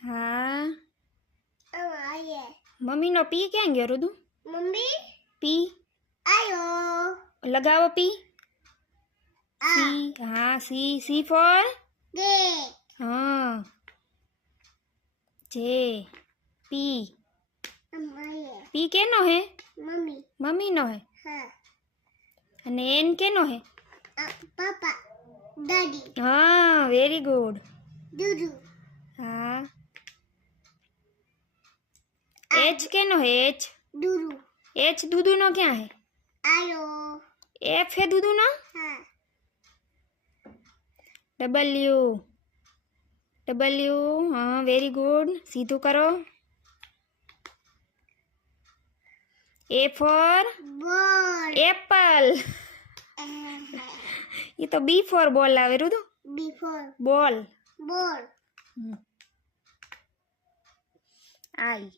हाँ mummy no P क्या गयो रुदू मम्मी पी आयो लगाओ पी आ सी हाँ सी फॉर दे हाँ जे पी पी के नो है मम्मी मम्मी नो है हाँ અને એન કેનો હે पापा दादी हाँ वेरी गुड दूधू हाँ एच केनो है एच दूधू एच दूधू नो क्या है आयो एफ है दूधू नो हाँ डब्ल्यू डब्ल्यू हाँ वेरी गुड सीधू करो ए फॉर बॉल एप्पल ये तो बी फॉर बॉल आवे रुदू बिफोर बॉल बॉल आई